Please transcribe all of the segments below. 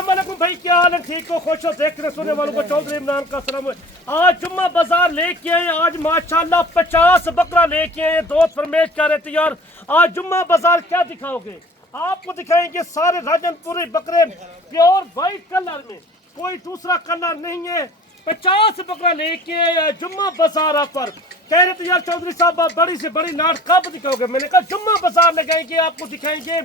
अस्सलामुअलैकुम भाई, क्या हाल है? ठीक हो, खुश हो? देखने सुनने वालों को चौधरी इमरान का सलाम। आज जुम्मा बाजार लेके आए, आज माशाल्लाह 50 बकरा लेके आए। दोस्त फरमेश कर रहे थे यार आज जुम्मा बाजार क्या दिखाओगे? आपको दिखाएंगे सारे राजनपुरी बकरे प्योर वाइट कलर में, कोई दूसरा कलर नहीं है। 50 बकरा लेके आए जुम्मा बाजार पर। कह रहे थे यार चौधरी साहब आप बड़ी से बड़ी नाट कब दिखाओगे? मैंने कहा जुम्मा बाजार लगाएंगे, आपको दिखाएंगे।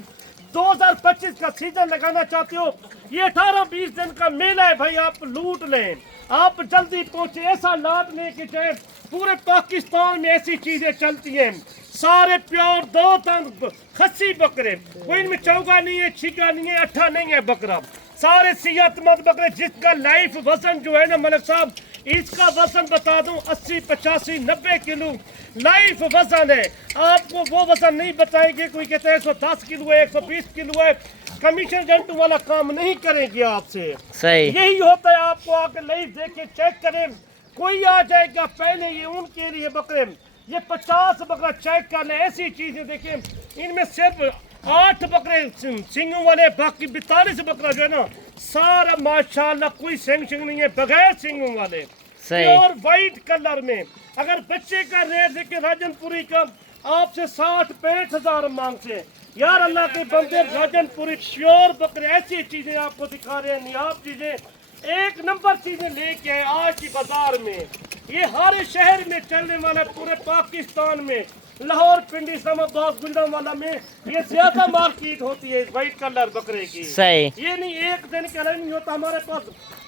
2025 का सीजन लगाना चाहते हो, ये 18-20 दिन का मेला है भाई, आप लूट लें। आप जल्दी पहुंचे, ऐसा लाट लें कि चाहे पूरे पाकिस्तान में ऐसी चीजें चलती हैं। सारे प्योर दो तंग खस्सी बकरे, कोई इनमें चौगा नहीं है, छिका नहीं है, अट्ठा नहीं है बकरा। सारे सेहतमंद बकरे जिसका लाइफ वजन जो है ना मलिक साहब, इसका वजन बता दूं 80, 85, 90 किलो लाइफ वजन है। आपको वो वजन नहीं बताएंगे, कोई कहते हैं 110 किलो है, 120 किलो है। कमीशन एजेंट वाला काम नहीं करेंगे आपसे, सही यही होता है। आपको आके लाइव देखे चेक करें, कोई आ जाएगा पहले ये उनके लिए बकरे। ये 50 बकरा चेक कर ले, ऐसी चीजें देखें। इनमें सिर्फ 8 बकरे सिंगों वाले, बाकी 42 बकरा जो है ना सारा माशाल्लाह कोई सिंग नहीं है, बगैर सिंगों वाले और वाइट कलर में। अगर बच्चे का रेट देखे राजनपुरी का आपसे 60-65 हजार मांग से यार, अल्लाह के बंदे राजनपुरी प्योर बकरे ऐसी चीजें आपको दिखा रहे हैं, नियाब चीजें, एक नंबर चीजें लेके आए आज की बाजार में। ये हर शहर में चलने वाला, पूरे पाकिस्तान में, लाहौर, पिंडी, इस्लामाबाद, गुजरांवाला में ये ज्यादा मार्केट होती है इस वाइट कलर बकरे की। सही, ये नहीं एक दिन का नहीं होता। हमारे पास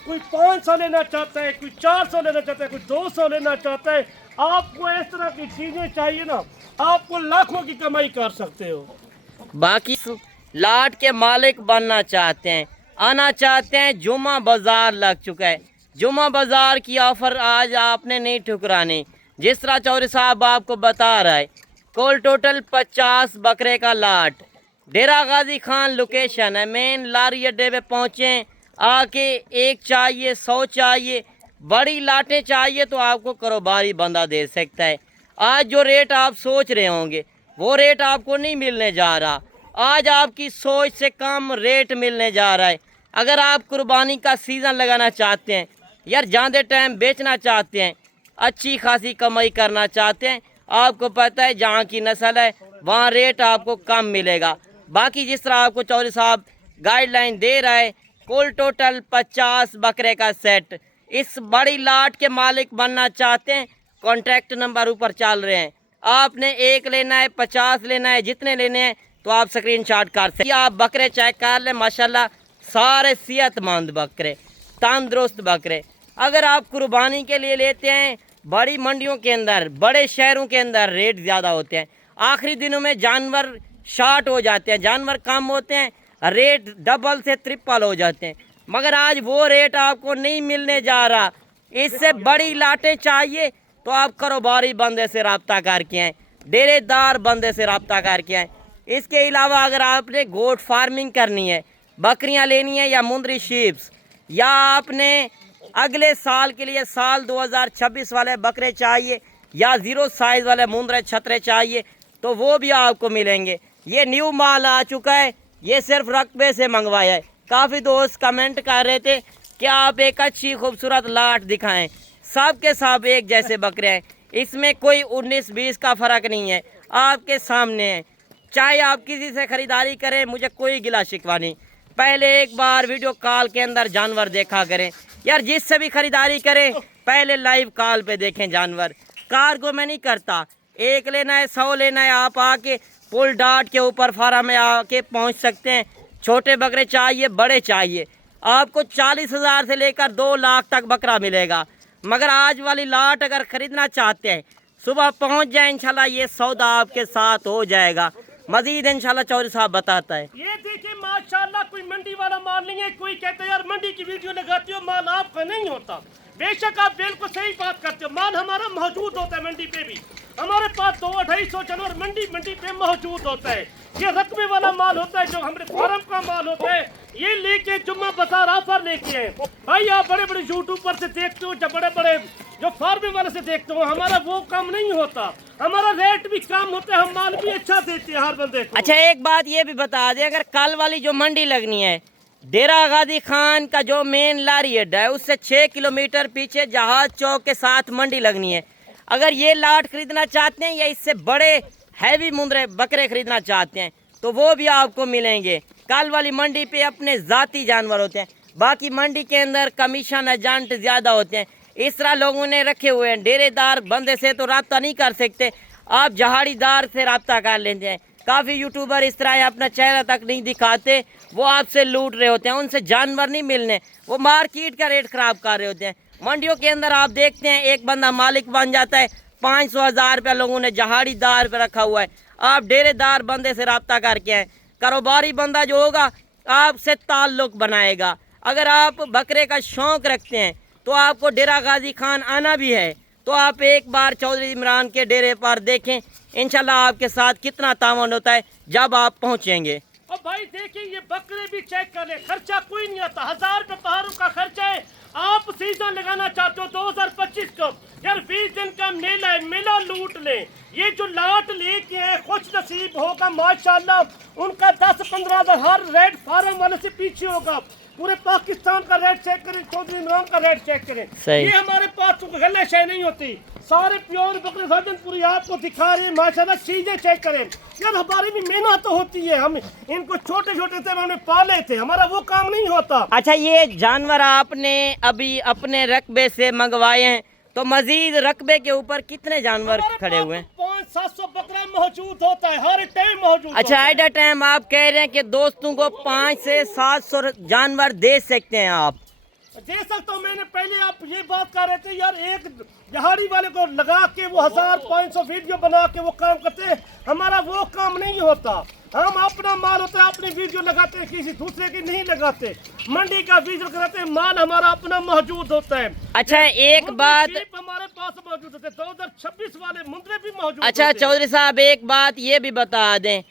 कोई 500 लेना चाहता है, कोई 400 लेना चाहता है, कोई 200 लेना चाहता है। आपको इस तरह की चीजें चाहिए ना, आपको लाखों की कमाई कर सकते हो। बाकी लाट के मालिक बनना चाहते हैं, आना चाहते हैं, जुम्मा बाजार लग चुका है। जुम्मा बाजार की ऑफर आज आपने नहीं ठुकरानी। जिस तरह चौधरी साहब आपको बता रहा है, कुल टोटल 50 बकरे का लाट, डेरा गाजी खान लोकेशन है, मेन लारी अड्डे पे पहुँचे, आके एक चाहिए 100 चाहिए, बड़ी लाटें चाहिए तो आपको कारोबारी बंदा दे सकता है। आज जो रेट आप सोच रहे होंगे वो रेट आपको नहीं मिलने जा रहा, आज आपकी सोच से कम रेट मिलने जा रहा है। अगर आप कुर्बानी का सीज़न लगाना चाहते हैं यार, ज़्यादा टाइम बेचना चाहते हैं, अच्छी खासी कमाई करना चाहते हैं, आपको पता है जहाँ की नस्ल है वहाँ रेट आपको कम मिलेगा। बाकी जिस तरह आपको चौधरी साहब गाइडलाइन दे रहा है, कुल टोटल 50 बकरे का सेट। इस बड़ी लाट के मालिक बनना चाहते हैं, कॉन्टैक्ट नंबर ऊपर चल रहे हैं। आपने एक लेना है, 50 लेना है, जितने लेने हैं तो आप स्क्रीनशॉट कर सकते हैं। आप बकरे चेक कर लें, माशाल्लाह सारे सेहतमंद बकरे, तंदुरुस्त बकरे। अगर आप कुर्बानी के लिए लेते हैं, बड़ी मंडियों के अंदर, बड़े शहरों के अंदर रेट ज़्यादा होते हैं। आखिरी दिनों में जानवर शॉर्ट हो जाते हैं, जानवर कम होते हैं, रेट डबल से ट्रिपल हो जाते हैं। मगर आज वो रेट आपको नहीं मिलने जा रहा। इससे बड़ी लाटें चाहिए तो आप कारोबारी बंदे से रब्ता करके आएँ, डेरेदार बंदे से रब्ता करके आएँ। इसके अलावा अगर आपने गोट फार्मिंग करनी है, बकरियां लेनी है या मुंदरी शीप्स, या आपने अगले साल के लिए साल 2026 वाले बकरे चाहिए या 0 साइज़ वाले मुंदरे छतरे चाहिए तो वो भी आपको मिलेंगे। ये न्यू माल आ चुका है, ये सिर्फ रकबे से मंगवाया है। काफ़ी दोस्त कमेंट कर रहे थे कि आप एक अच्छी खूबसूरत लाट दिखाएं। सब के सब एक जैसे बकरे हैं, इसमें कोई 19-20 का फ़र्क नहीं है, आपके सामने है। चाहे आप किसी से ख़रीदारी करें, मुझे कोई गिला शिकवा नहीं। पहले एक बार वीडियो कॉल के अंदर जानवर देखा करें यार, जिससे भी ख़रीदारी करें पहले लाइव कॉल पे देखें जानवर। कार्गो में नहीं करता, एक लेना है 100 लेना है, आप आके पुल डाट के ऊपर फार्म में आके पहुंच सकते हैं। छोटे बकरे चाहिए, बड़े चाहिए, आपको 40,000 से लेकर 2 लाख तक बकरा मिलेगा। मगर आज वाली लाट अगर ख़रीदना चाहते हैं, सुबह पहुंच जाए, इंशाल्लाह ये सौदा आपके साथ हो जाएगा। मजीद इंशाल्लाह चौधरी साहब बताता है। ये देखिए माशाल्लाह कोई मंडी वाला माल नहीं है। कोई कहता है यार मंडी की वीडियो लगाती हो, माल आपका नहीं होता। बेशक आप बिल्कुल सही बात करते हो, माल हमारा मौजूद होता है मंडी पे भी। हमारे पास 200-250 जानवर मंडी पे मौजूद होता है। ये रकबे वाला माल होता है जो हमारे फार्म का माल होता है। ये लेके जुम्मा बाजार ऑफर लेके आए भाई। आप बड़े बड़े यूट्यूबर से देखते हो, जब बड़े बड़े जो फार्म वाले से देखते हो, हमारा वो कम नहीं होता, हमारा रेट भी कम होता है, हम माल भी अच्छा देते हैं हर बंदे को। अच्छा एक बात ये भी बता दें, अगर कल वाली जो मंडी लगनी है डेरा गाजी खान का जो मेन लारी अड्डा है उससे 6 किलोमीटर पीछे जहाज चौक के साथ मंडी लगनी है। अगर ये लाट खरीदना चाहते हैं या इससे बड़े हैवी मुंदरे बकरे खरीदना चाहते हैं तो वो भी आपको मिलेंगे। कल वाली मंडी पे अपने ज़ाती जानवर होते हैं, बाकी मंडी के अंदर कमीशन एजेंट ज़्यादा होते हैं। इस तरह लोगों ने रखे हुए हैं। डेरेदार बंदे से तो रब्ता नहीं कर सकते, आप जहाड़ीदार से रब्ता कर लेते हैं। काफ़ी यूट्यूबर इस तरह अपना चेहरा तक नहीं दिखाते, वो आपसे लूट रहे होते हैं, उनसे जानवर नहीं मिलने, वो मार्केट का रेट ख़राब कर रहे होते हैं। मंडियों के अंदर आप देखते हैं एक बंदा मालिक बन जाता है, 500,000 रुपया लोगों ने जहाड़ीदार पे रखा हुआ है। आप डेरेदार बंदे से रब्ता करके आए, कारोबारी बंदा जो होगा आपसे ताल्लुक़ बनाएगा। अगर आप बकरे का शौक़ रखते हैं तो आपको डेरा गाजी खान आना भी है तो आप एक बार चौधरी इमरान के डेरे पर देखें, इंशाल्लाह आपके साथ कितना तावन होता है जब आप पहुंचेंगे। और भाई देखिए ये बकरे भी चेक कर ले, खर्चा कोई नहीं आता, 1000 रुपये पहाड़ों का खर्चा है। आप सीजन लगाना चाहते हो 2025 को, यार 20 दिन का मेला है, मेला लूट ले। ये जो लाट लेके है खुश नसीब होगा माशाल्लाह, उनका 10-15 हज़ार हर रेड फार्म वाले से पीछे होगा। पूरे पाकिस्तान का रेट चेक करें, चौधरी इमरान का रेट चेक करें। ये हमारे पास गले शाय नहीं होती, सारे प्योर बकरे वर्जनपुरी आपको दिखा रहे हैं माशाल्लाह। चीजें चेक करें यार, हमारी भी मेहनत तो होती है, हम इनको छोटे छोटे थे हमने पाले थे, हमारा वो काम नहीं होता। अच्छा, ये जानवर आपने अभी अपने रकबे से मंगवाए हैं तो मजीद रकबे के ऊपर कितने जानवर खड़े हुए हैं? 500-700 बकरा मौजूद होता है, हर टाइम मौजूद। अच्छा, एट अ टाइम आप कह रहे हैं कि दोस्तों को 500 से 700 जानवर दे सकते हैं आप? दे सकता हूँ। मैंने पहले आप ये बात कर रहे थे यार, एक जहाड़ी वाले को लगा के वो 1500 वीडियो बना के वो काम करते हैं, हमारा वो काम नहीं होता। हम अपना माल होता है, अपनी वीडियो लगाते हैं, किसी दूसरे की नहीं लगाते। मंडी का वीडियो कराते हैं, माल हमारा अपना मौजूद होता है। अच्छा, एक बात हमारे पास मौजूद होते हैं, 2026 वाले मुंदरे भी मौजूद। अच्छा चौधरी साहब, एक बात ये भी बता दें,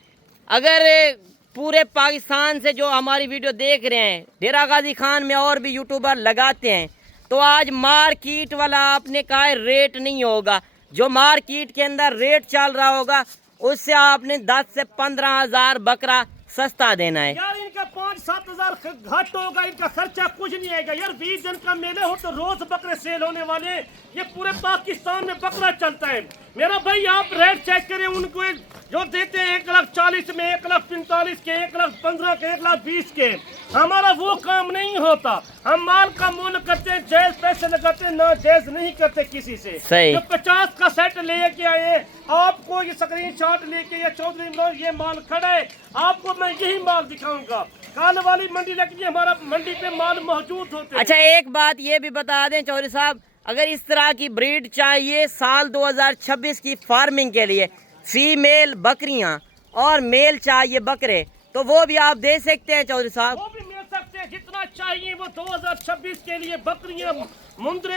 अगर पूरे पाकिस्तान से जो हमारी वीडियो देख रहे हैं, डेरा गाजी खान में और भी यूट्यूबर लगाते हैं, तो आज मार्केट वाला आपने कहा रेट नहीं होगा, जो मार्केट के अंदर रेट चल रहा होगा उससे आपने 10 से 15 हज़ार बकरा सस्ता देना है। यार इनका 5-7 हज़ार घट होगा, इनका खर्चा कुछ नहीं आएगा। यार 20 दिन का मेले हो तो रोज बकरे सेल होने वाले, ये पूरे पाकिस्तान में बकरा चलता है। मेरा भाई आप रेट चेक करें, उनको जो देते हैं 1,40,000 में, 1,45,000 के, 1,15,000 के, 1,20,000 के, हमारा वो काम नहीं होता। हम माल का मूल्य करते हैं, जायज पैसे लगाते हैं, ना जायज नहीं करते किसी से। जो 50 का सेट लेके आए, आपको ये स्क्रीनशॉट लेके या चौधरी इमरान ये माल खड़ा है, आपको मैं यही माल दिखाऊंगा। काल वाली मंडी लगती है, हमारा मंडी पे माल मौजूद होते हैं। अच्छा, एक बात ये भी बता दें चौधरी साहब, अगर इस तरह की ब्रीड चाहिए साल 2026 की फार्मिंग के लिए, फीमेल बकरियां और मेल चाहिए बकरे, तो वो भी आप दे सकते हैं चौधरी साहब? वो भी मिल सकते हैं, जितना चाहिए वो 2026 के लिए बकरियां मुंदरे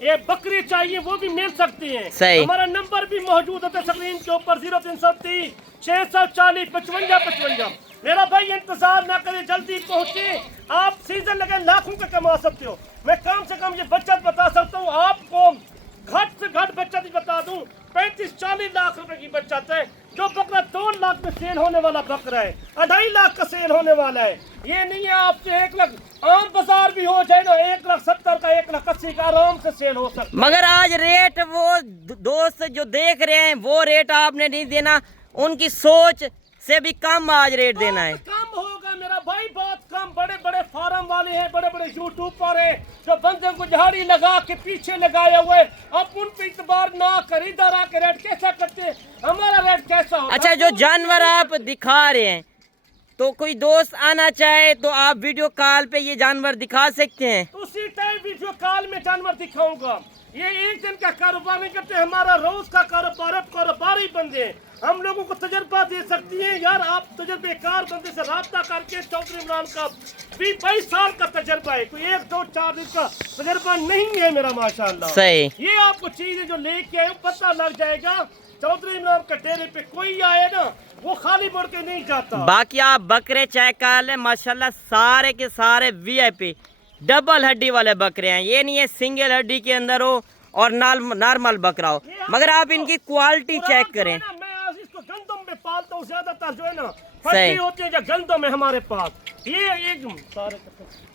ये बकरी चाहिए वो भी मिल सकती हैं। सही। हमारा नंबर भी मौजूद होता है स्क्रीन के ऊपर, 0330 640 5555। मेरा भाई इंतजार ना करें, जल्दी पहुँचे। आप सीजन लगे लाखों का कमा सकते हो। मैं कम से कम ये बचत बता सकता हूँ आपको, घट से घट बचत ही बता दूं, 35-40 लाख रुपए की बचत है। जो बकरा 2 लाख में सेल होने वाला बकरा है, 2.5 लाख का सेल होने वाला है। ये नहीं है आपसे 1 लाख, आम बाजार भी हो जाए ना 1,70,000 का, 1,80,000 का आराम से सेल हो सकता है। मगर आज रेट वो दोस्त जो देख रहे हैं वो रेट आपने नहीं देना, उनकी सोच से भी कम आज रेट देना है। कम होगा मेरा भाई, बहुत कम। बड़े बड़े फार्म वाले हैं, बड़े बड़े यूट्यूबर हैं जो बंदे को झाड़ी लगा के पीछे लगाए हुए, आप उन पे इतबार ना कर। इधर आके रेट कैसा करते हैं, हमारा रेट कैसा होगा। अच्छा, जो जानवर आप दिखा रहे हैं, तो कोई दोस्त आना चाहे तो आप वीडियो कॉल पे ये जानवर दिखा सकते हैं? तो उसी टाइम वीडियो कॉल में जानवर दिखाऊंगा। ये एक दिन का कारोबार नहीं करते, हमारा रोज का कारोबार है, कारोबारी बंदे हैं। हम लोगों को तजर्बा दे सकती हैं यार, आप तजर्बेकार बंदे से राब्ता करके। चौधरी इमरान का 20-22 साल का तजर्बा है, कोई 1-2-4 दिन का तजर्बा नहीं है मेरा माशाल्लाह। सही। ये आपको चीजें जो लेके आए पता लग जाएगा। चौधरी इमरान का डेरे पे कोई आए ना, वो खाली बढ़ के नहीं जाता। बाकी आप बकरे चेक कर ले, माशाल्लाह सारे के सारे VIP डबल हड्डी वाले बकरे हैं। ये नहीं है सिंगल हड्डी के अंदर हो और नॉर्मल बकरा हो, मगर आप इनकी क्वालिटी चेक करें। मैं इसको गंदम में पालता हूँ ज्यादातर, जो है ना पट्टी होती है या गंदम है हमारे पास, ये एक सारे।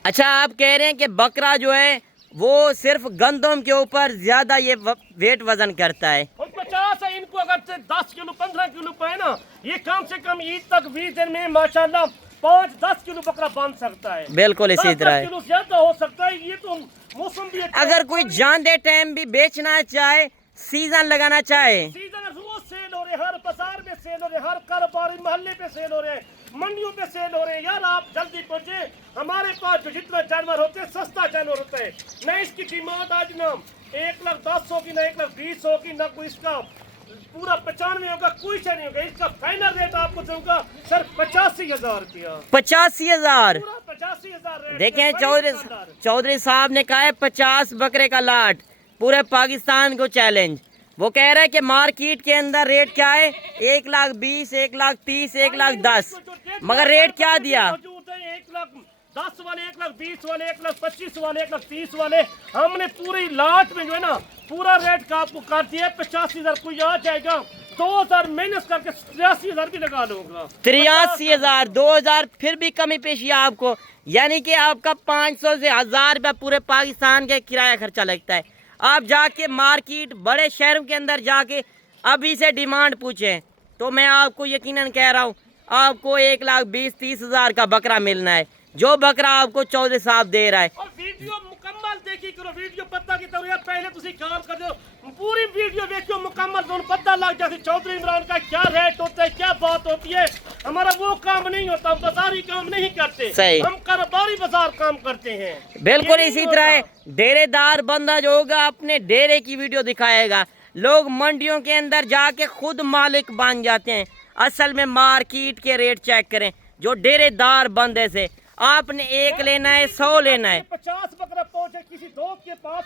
अच्छा, आप कह रहे हैं कि बकरा जो है वो सिर्फ गंदम के ऊपर ज्यादा ये वेट वजन करता है। और 50 है, इनको अगर से 10 किलो 15 किलो पे है ना, ये कम से कम ईद तक 20 दिन में माशाल्लाह 5-10 किलो बकरा बांध सकता है। बिल्कुल इसी तरह है। किलो ज्यादा हो सकता है। ये तो मौसम भी अच्छा अगर कोई जांदे टाइम भी बेचना चाहे, सीजन लगाना चाहे, सीजन रोज सेल हो रहे, हर बाजार में सेल हो रहे, हर कारोबारी मोहल्ले पे सेल हो रहे, मंडियों पे सेल हो रहे हैं। यार आप जल्दी पहुंचे, हमारे पास जो जितना जानवर होते हैं सस्ता जानवर होता है। न इसकी डिमांड आज ना 1,10,000 की, न 1,20,000 की, न कोई इसका पूरा 95 होगा, कोई से नहीं होगा। इसका फाइनल रेट आपको दूंगा सर 85,000 रुपया। 85,000। 85,000 देखें, चौधरी साहब ने कहा है 50 बकरे का लाट, पूरे पाकिस्तान को चैलेंज। वो कह रहे हैं कि मार्केट के अंदर रेट क्या है, 1,20,000, 1,30,000, 1,10,000, मगर रेट क्या दिया? 1,10,000 वाले, 1,20,000 वाले, 1,25,000 वाले, 1,30,000 वाले, हमने पूरी लाट में जो है ना पूरा रेट का आपको कर दिया 85,000। कोई आ जाएगा 2,000 माइनस करके 83,000 भी लगा लूंगा। 83,000, 2,000 फिर भी कमी पेशी आपको, यानी कि आपका 500 से 1,000 रुपया पूरे पाकिस्तान के किराया खर्चा लगता है। आप जाके मार्केट बड़े शहरों के अंदर जाके अभी से डिमांड पूछें तो मैं आपको यकीनन कह रहा हूँ आपको 1,20,000-30,000 का बकरा मिलना है, जो बकरा आपको चौधरी साहब दे रहा है। और वीडियो मुकम्मल देखी करो, वीडियो पता की तरह पहले तुसी काम कर दो, पूरी वीडियो देखियो मुकम्मल, तो पता लग जाए चौधरी इमरान का क्या रेट होता है, क्या बात होती है। हमारा वो काम नहीं होता, हम बाजारी काम नहीं करते, सही, हम कारोबारी बाजार काम करते हैं। बिल्कुल इसी तरह डेरेदार बंदा जो होगा अपने डेरे की वीडियो दिखाएगा। लोग मंडियों के अंदर जाके खुद मालिक बन जाते हैं। असल में मार्केट के रेट चेक करें, जो डेरेदार बंदे से आपने एक लेना है 100 लेना है। 50 बकरा पहुंचे किसी दोस्त के पास,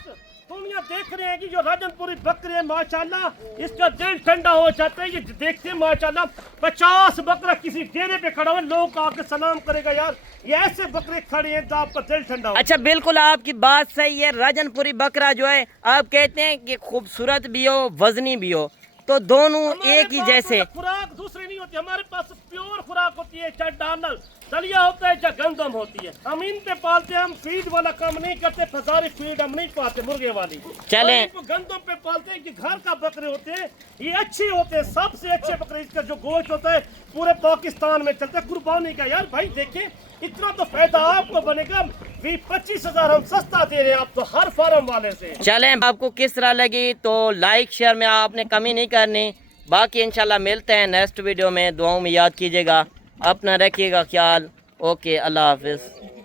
दुनिया देख रहे हैं कि जो राजनपुरी बकरे हैं माशाल्लाह, इसका दिल ठंडा हो जाता है। ये देखते हैं माशाल्लाह 50 बकरा किसी डेरे पे खड़ा हुआ, लोग आके सलाम करेगा यार ये ऐसे बकरे खड़े हैं तो आपका दिल ठंडा हो। अच्छा, बिल्कुल आपकी बात सही है। राजनपुरी बकरा जो है आप कहते हैं कि खूबसूरत भी हो, वजनी भी हो, तो दोनों एक ही जैसे। खुराक दूसरी नहीं होती, हमारे पास प्योर खुराक होती है, चाहे दाना दलिया होता है चाहे गंदम होती है। हम इन पे पालते हैं, हम फीड वाला काम नहीं करते, फसारी फीड हम नहीं पालते मुर्गे वाली। चले इनको गंदम पे पालते हैं कि घर का बकरे होते हैं, ये अच्छे होते हैं, सबसे अच्छे बकरे। इसका जो गोश्त होता है पूरे पाकिस्तान में चलता है कुर्बानी का। यार भाई देखिए इतना तो फायदा आपको बनेगा, 20-25,000 हम सस्ता दे रहे हैं आप तो हर फार्म वाले से। चलें, आपको किस तरह लगी तो लाइक शेयर में आपने कमी नहीं करनी। बाकी इंशाल्लाह मिलते हैं नेक्स्ट वीडियो में। दुआओं में याद कीजिएगा, अपना रखिएगा ख्याल। ओके, अल्लाह हाफिज़।